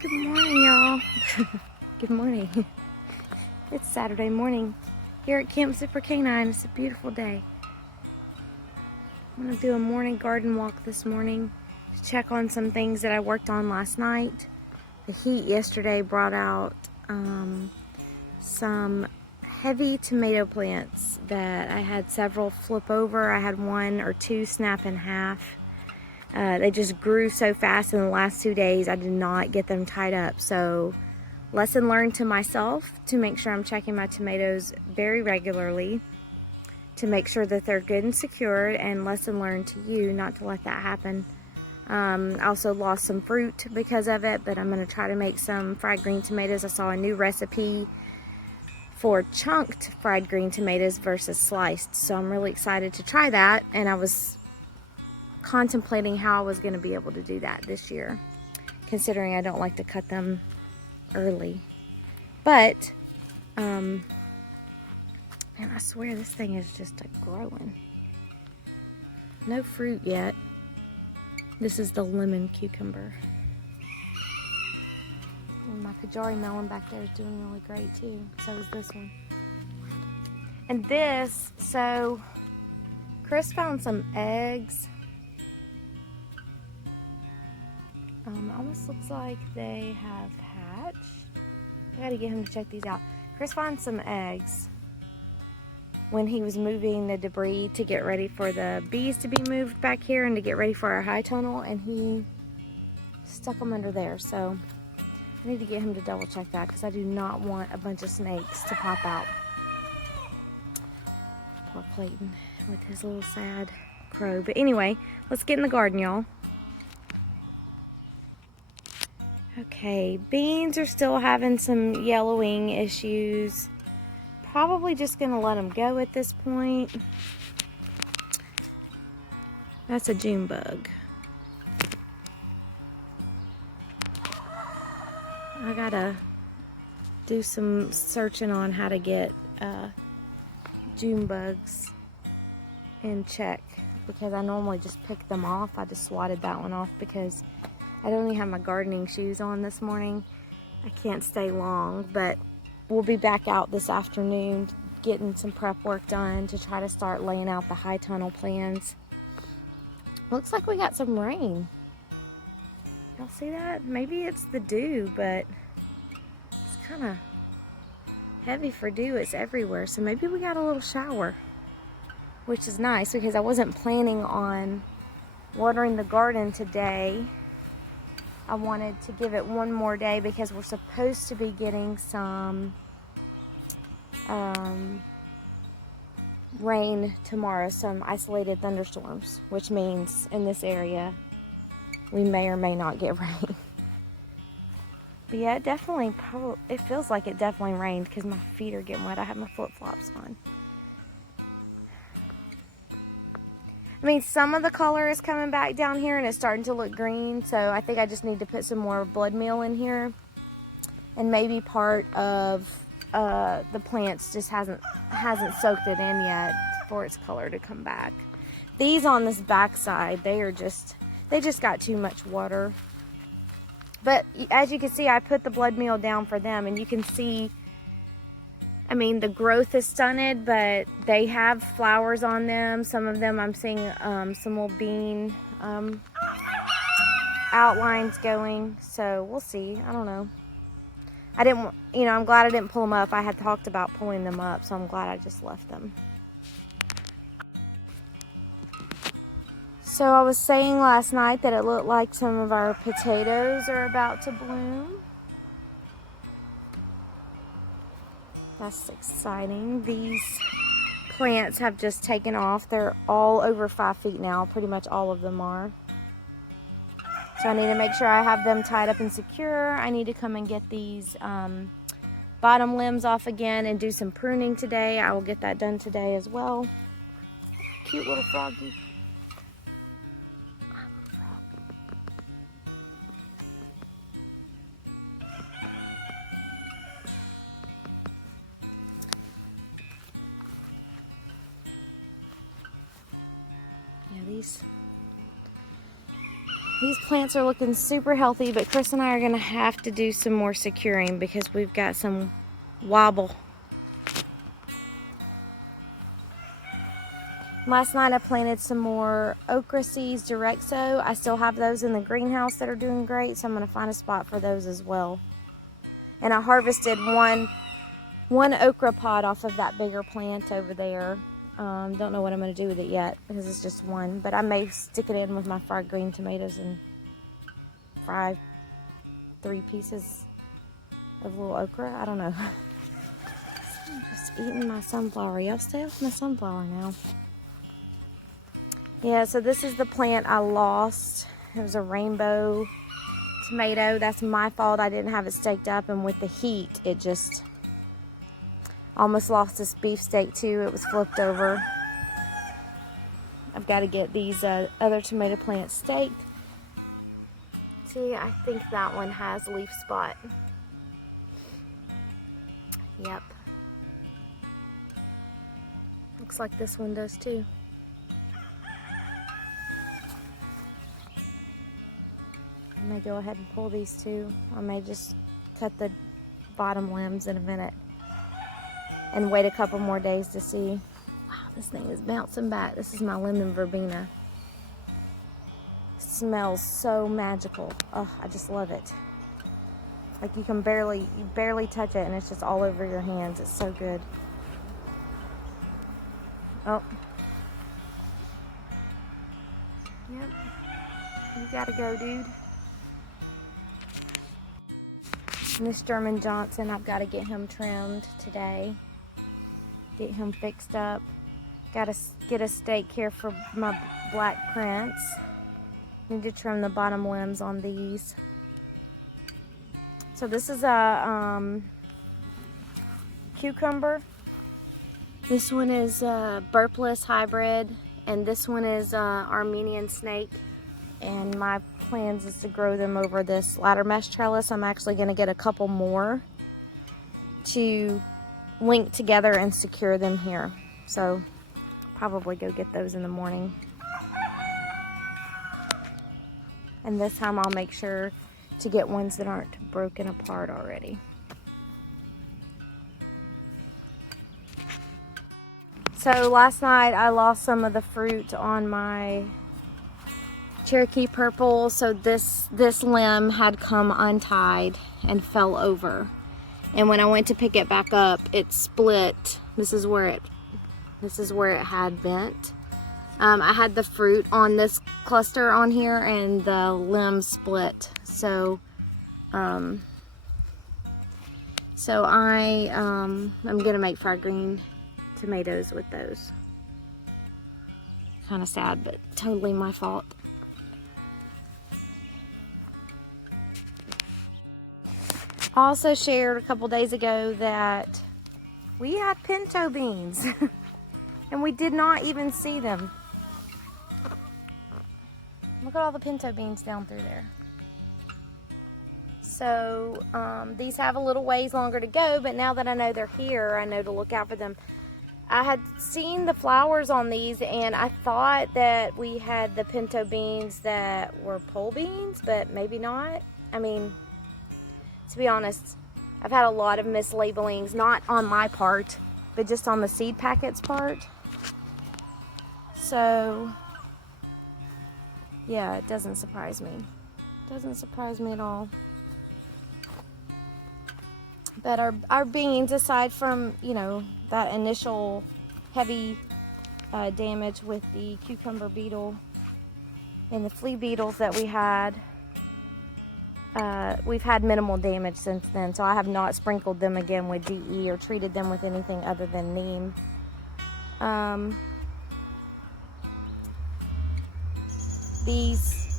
Good morning, y'all. Good morning. It's Saturday morning here at Camp Zipper Canine. It's a beautiful day. I'm going to do a morning garden walk this morning to check on some things that I worked on last night. The heat yesterday brought out some heavy tomato plants that I had several flip over. I had one or two snap in half. They just grew so fast in the last 2 days, I did not get them tied up. So, lesson learned to myself to make sure I'm checking my tomatoes very regularly to make sure that they're good and secured, and lesson learned to you not to let that happen. I also lost some fruit because of it, but I'm going to try to make some fried green tomatoes. I saw a new recipe for chunked fried green tomatoes versus sliced, so I'm really excited to try that, and I was contemplating how I was going to be able to do that this year, considering I don't like to cut them early. But man, I swear this thing is just growing. No fruit yet. This is the lemon cucumber. And my Kajari melon back there is doing really great too. So is this one. And this, so Chris found some eggs. Almost looks like they have hatched. I gotta get him to check these out. Chris found some eggs when he was moving the debris to get ready for the bees to be moved back here and to get ready for our high tunnel, and he stuck them under there. So I need to get him to double check that because I do not want a bunch of snakes to pop out. Poor Clayton with his little sad crow. But anyway, let's get in the garden, y'all. Okay, beans are still having some yellowing issues. Probably just gonna let them go at this point. That's a June bug. I gotta do some searching on how to get June bugs in check, because I normally just pick them off. I just swatted that one off because I don't even have my gardening shoes on this morning. I can't stay long, but we'll be back out this afternoon getting some prep work done to try to start laying out the high tunnel plans. Looks like we got some rain. Y'all see that? Maybe it's the dew, but it's kind of heavy for dew. It's everywhere, so maybe we got a little shower, which is nice because I wasn't planning on watering the garden today. I wanted to give it one more day because we're supposed to be getting some rain tomorrow, some isolated thunderstorms, which means in this area we may or may not get rain. But yeah, it definitely it feels like it definitely rained because my feet are getting wet. I have my flip-flops on. I mean, some of the color is coming back down here and it's starting to look green, so I think I just need to put some more blood meal in here. And maybe part of the plants just hasn't soaked it in yet for its color to come back. These on this back side, they just got too much water. But as you can see, I put the blood meal down for them, and you can see, I mean, the growth is stunted, but they have flowers on them. Some of them I'm seeing some little bean outlines going, so we'll see. I don't know. I didn't, I'm glad I didn't pull them up. I had talked about pulling them up, so I'm glad I just left them. So I was saying last night that it looked like some of our potatoes are about to bloom. That's exciting. These plants have just taken off. They're all over 5 feet now. Pretty much all of them are. So I need to make sure I have them tied up and secure. I need to come and get these bottom limbs off again and do some pruning today. I will get that done today as well. Cute little froggy. Yeah, these These plants are looking super healthy, but Chris and I are gonna have to do some more securing because we've got some wobble. Last night I planted some more okra seeds, direct sow. I still have those in the greenhouse that are doing great, so I'm gonna find a spot for those as well. And I harvested one okra pod off of that bigger plant over there. Don't know what I'm gonna do with it yet because it's just one, but I may stick it in with my fried green tomatoes and fry 3 pieces of little okra. I don't know. I'm just eating my sunflower. Y'all stay off my sunflower now. Yeah, so this is the plant I lost. It was a rainbow tomato. That's my fault. I didn't have it staked up, and with the heat, it just almost lost this beefsteak too. It was flipped over. I've got to get these other tomato plants staked. See, I think that one has leaf spot. Yep. Looks like this one does too. I may go ahead and pull these two. I may just cut the bottom limbs in a minute and wait a couple more days to see. Wow, this thing is bouncing back. This is my lemon verbena. It smells so magical. Oh, I just love it. Like you barely touch it and it's just all over your hands. It's so good. Oh. Yep. You gotta go, dude. And this German Johnson, I've got to get him trimmed today. Get him fixed up. Got to get a stake here for my black prince. Need to trim the bottom limbs on these. So this is a cucumber. This one is burpless hybrid, and this one is Armenian snake. And my plans is to grow them over this ladder mesh trellis. I'm actually going to get a couple more to link together and secure them here. So probably go get those in the morning. And this time I'll make sure to get ones that aren't broken apart already. So last night I lost some of the fruit on my Cherokee purple, so this limb had come untied and fell over, and when I went to pick it back up, it split. This is where it had bent. I had the fruit on this cluster on here, and the limb split. So I'm gonna make fried green tomatoes with those. Kind of sad, but totally my fault. I also shared a couple days ago that we had pinto beans and we did not even see them. Look at all the pinto beans down through there. So these have a little ways longer to go, but now that I know they're here, I know to look out for them. I had seen the flowers on these and I thought that we had the pinto beans that were pole beans, but maybe not. I mean, to be honest, I've had a lot of mislabelings, not on my part, but just on the seed packets part. So, yeah, it doesn't surprise me. It doesn't surprise me at all. But our beans, aside from, you know, that initial heavy damage with the cucumber beetle and the flea beetles that we had, we've had minimal damage since then, so I have not sprinkled them again with DE or treated them with anything other than neem. These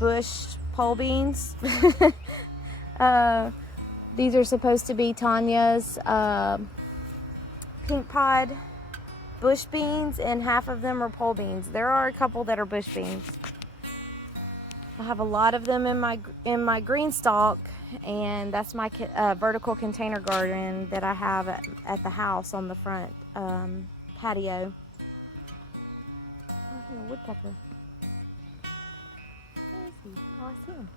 bush pole beans, these are supposed to be Tanya's pink pod bush beans, and half of them are pole beans. There are a couple that are bush beans. I have a lot of them in my green stalk, and that's my vertical container garden that I have at the house on the front patio. Oh, a woodpecker. There's Oh, I see them.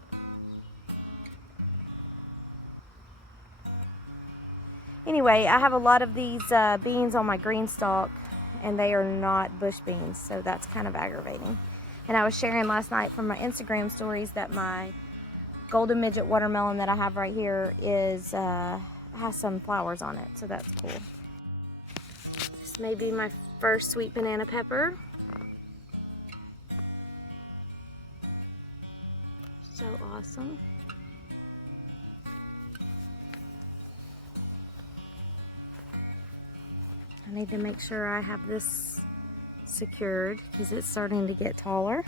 Anyway, I have a lot of these beans on my green stalk, and they are not bush beans, so that's kind of aggravating. And I was sharing last night from my Instagram stories that my golden midget watermelon that I have right here is has some flowers on it, so that's cool. This may be my first sweet banana pepper. So awesome. I need to make sure I have this secured because it's starting to get taller.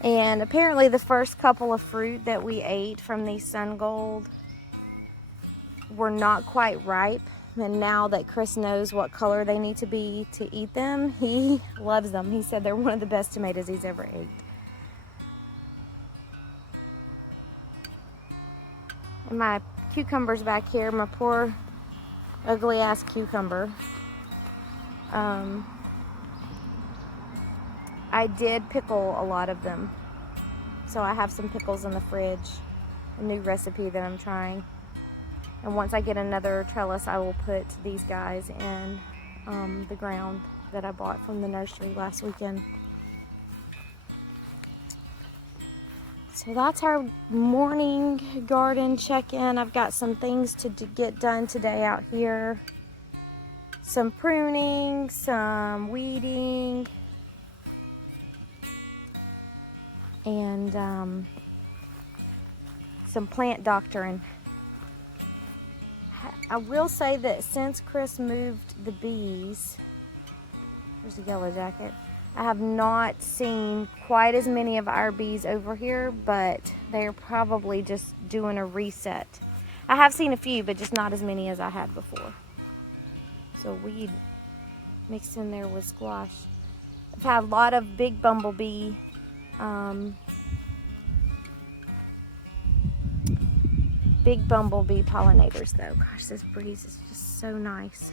And apparently the first couple of fruit that we ate from these Sun Gold were not quite ripe. And now that Chris knows what color they need to be to eat them, he loves them. He said they're one of the best tomatoes he's ever ate. And my cucumber's back here, my poor ugly ass cucumber. I did pickle a lot of them. So I have some pickles in the fridge, a new recipe that I'm trying. And once I get another trellis, I will put these guys in the ground that I bought from the nursery last weekend. So that's our morning garden check-in. I've got some things to get done today out here. Some pruning, some weeding, and some plant doctoring. I will say that since Chris moved the bees, there's a yellow jacket, I have not seen quite as many of our bees over here, but they are probably just doing a reset. I have seen a few, but just not as many as I had before. So weed mixed in there with squash. I've had a lot of big bumblebee pollinators though. Gosh, this breeze is just so nice.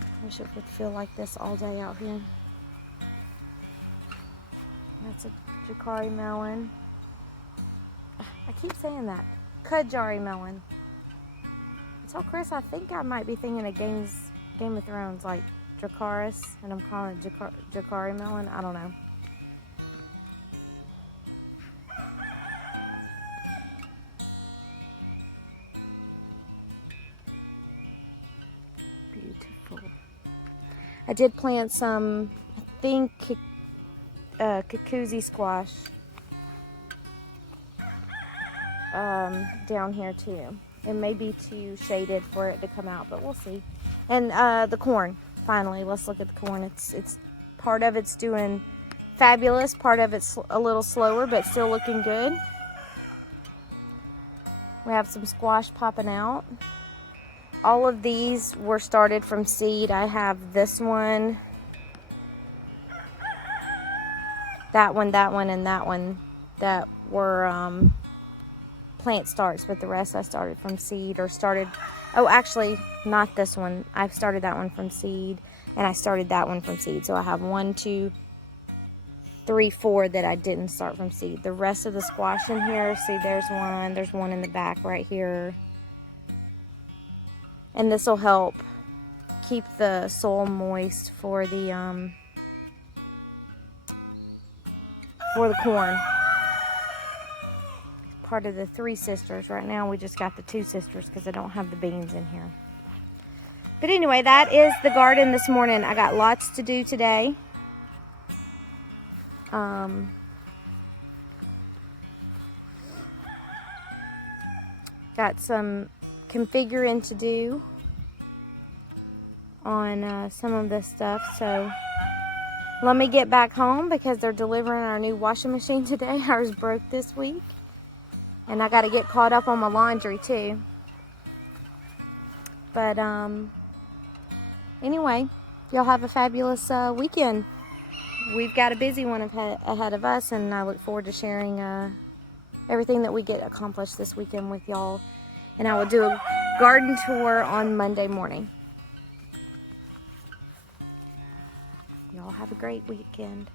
I wish it would feel like this all day out here. That's a Jacari melon. I keep saying that. Kajari melon. I told Chris I think I might be thinking of Game of Thrones, like Dracarys, and I'm calling it Jacari melon. I don't know. Beautiful. I did plant some, I think, Kikuzi squash down here too. It may be too shaded for it to come out, but we'll see. And the corn, finally, let's look at the corn. It's part of it's doing fabulous, part of it's a little slower, but still looking good. We have some squash popping out. All of these were started from seed. I have this one, that one, and that one that were plant starts, but the rest I started from seed or started, oh, actually, not this one. I started that one from seed, and I started that one from seed. So I have 1, 2, 3, 4 that I didn't start from seed. The rest of the squash in here, see, there's one in the back right here. And this will help keep the soil moist for the corn. Part of the 3 sisters. Right now we just got the 2 sisters because I don't have the beans in here. But anyway, that is the garden this morning. I got lots to do today. Got some configuring to do on some of this stuff, so let me get back home because they're delivering our new washing machine today. Ours broke this week, and I got to get caught up on my laundry too. But anyway, y'all have a fabulous weekend. We've got a busy one ahead of us, and I look forward to sharing everything that we get accomplished this weekend with y'all. And I will do a garden tour on Monday morning. Y'all have a great weekend.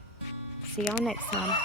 See y'all next time.